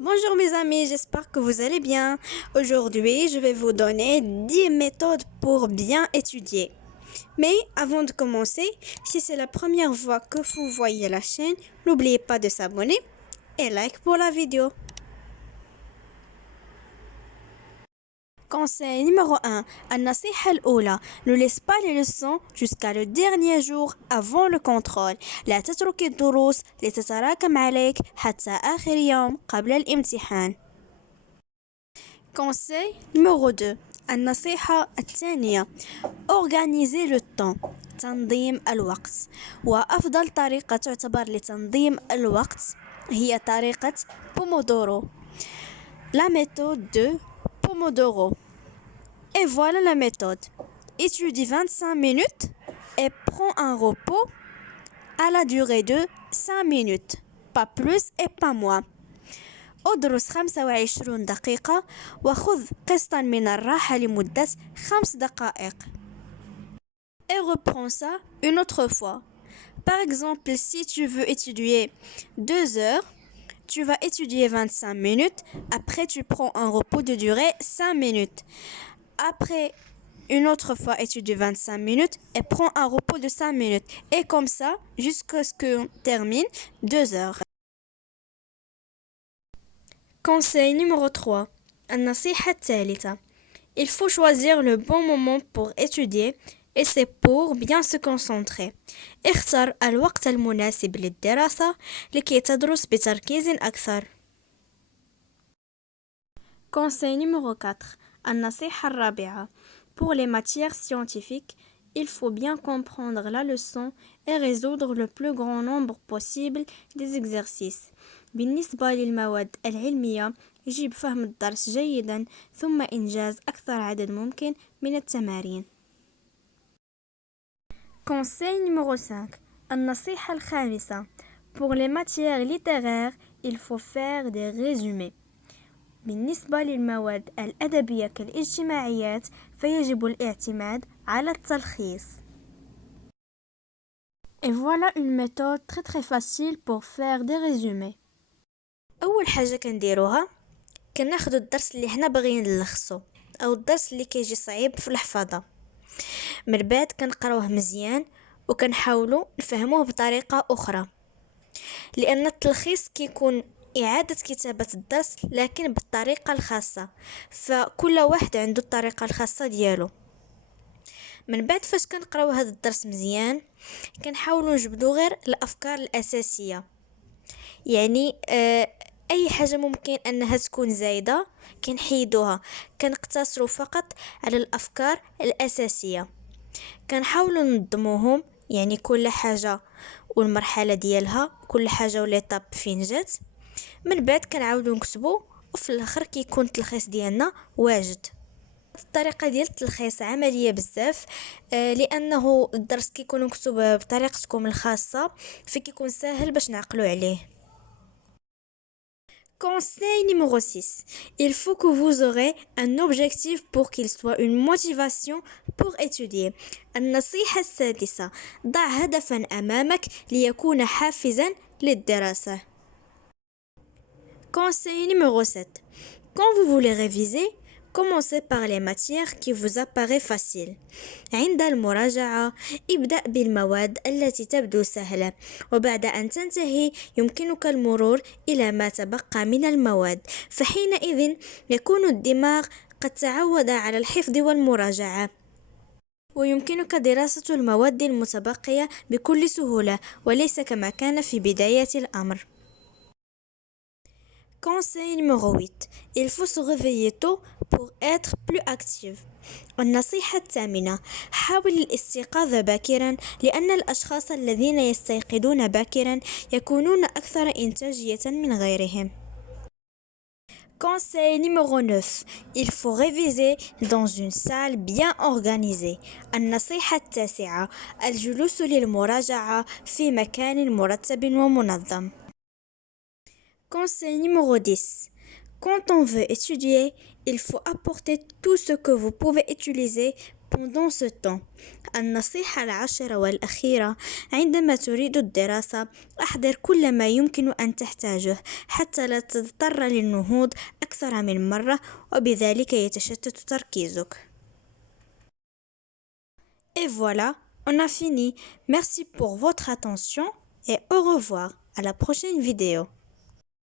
Bonjour mes amis, j'espère que vous allez bien. Aujourd'hui, je vais vous donner 10 méthodes pour bien étudier. Mais avant de commencer, si c'est la première fois que vous voyez la chaîne, n'oubliez pas de s'abonner et like pour la vidéo. Conseil numéro 1. النصيحة الأولى. Ne laisse pas les leçons jusqu'à le dernier jour avant le contrôle. لا تترك الدروس لتتراكم عليك حتى آخر يوم قبل الامتحان. Conseil numéro 2. النصيحة الثانية. Organiser le temps. تنظيم الوقت. وأفضل طريقة تعتبر لتنظيم الوقت هي طريقة بومودورو. La méthode de Pomodoro. Et voilà la méthode. Étudie 25 minutes et prends un repos à la durée de 5 minutes. Pas plus et pas moins. ادرس 25 دقيقة وخذ قسطا من الراحة لمدة 5 دقائق. Et reprends ça une autre fois. Par exemple, si tu veux étudier 2 heures, tu vas étudier 25 minutes. Après, tu prends un repos de durée 5 minutes. Après, une autre fois, étudier 25 minutes et prends un repos de 5 minutes. Et comme ça, jusqu'à ce qu'on termine 2 heures. Conseil numéro 3. النصيحة الثالثة. Il faut choisir le bon moment pour étudier et c'est pour bien se concentrer. اختر الوقت المناسب للدراسة لكي تدرس بتركيز أكثر. Conseil numéro 4. النصيحة الرابعة. Pour les matières scientifiques, il faut bien comprendre la leçon et résoudre le plus grand nombre possible des exercices. بالنسبة للمواد العلمية يجب فهم الدرس جيدا ثم إنجاز أكثر عدد ممكن من التمارين. Conseil numéro 5. النصيحة الخامسة. Pour les matières littéraires, il faut faire des résumés. بالنسبة للمواد الأدبية كالاجتماعيات فيجب الاعتماد على التلخيص. Et voilà une méthode très facile pour faire des résumés. أول حاجة كنديروها كناخدو الدرس اللي حنا باغيين نلخصو أو الدرس اللي كيجي صعيب في الحفاظة. من بعد كنقراوه مزيان وكنحاولوا نفهموه بطريقة أخرى، لأن التلخيص كيكون إعادة كتابة الدرس لكن بالطريقة الخاصة، فكل واحد عنده الطريقة الخاصة ديالو. من بعد فاش كنقراو هذا الدرس مزيان كنحاولوا نجبدو غير الأفكار الأساسية، يعني أي حاجة ممكن أنها تكون زايدة كنحيدوها، كنقتصروا فقط على الأفكار الأساسية. كنحاولوا ننظموهم، يعني كل حاجة والمرحلة ديالها، كل حاجة وليطاب فين جات. من بعد كنعاودو نكتبو وفي الاخر كيكون التلخيص ديالنا واجد. الطريقه ديال التلخيص عمليه بزاف، لانه الدرس كيكون مكتوب بطريقتكم الخاصه فكيكون سهل باش نعقلوا عليه. Conseil numéro 6. Il faut que vous aurez un objectif pour qu'il soit une motivation pour étudier. النصيحة السادسة. ضع هدفا أمامك ليكون حافزا للدراسة. Conseil numéro 7. Quand vous voulez réviser, commencez par les matières qui vous apparaissent faciles. عند المراجعة ابدأ بالمواد التي تبدو سهلة، وبعد أن تنتهي يمكنك المرور إلى ما تبقى من المواد، فحينئذ يكون الدماغ قد تعود على الحفظ والمراجعة، ويمكنك دراسة المواد المتبقية بكل سهولة وليس كما كان في بداية الأمر. Conseil numéro 8. Il faut se réveiller tôt pour être plus active. النصيحة الثامنة. حاول الاستيقاظ باكرا لأن الأشخاص الذين يستيقظون باكرا يكونون أكثر إنتاجية من غيرهم. Conseil numéro 9. Il faut réviser dans une salle bien organisée. النصيحة التاسعة. الجلوس للمراجعة في مكان مرتب ومنظم. Conseil numéro 10. Quand on veut étudier, il faut apporter tout ce que vous pouvez utiliser pendant ce temps. النصيحة العاشرة والأخيرة: عندما تريد الدراسة أحضر كل ما يمكن أن تحتاجه حتى لا تضطر للنهوض أكثر من مرة وبذلك يتشتت تركيزك. Et voilà, on a fini. Merci pour votre attention et au revoir. À la prochaine vidéo.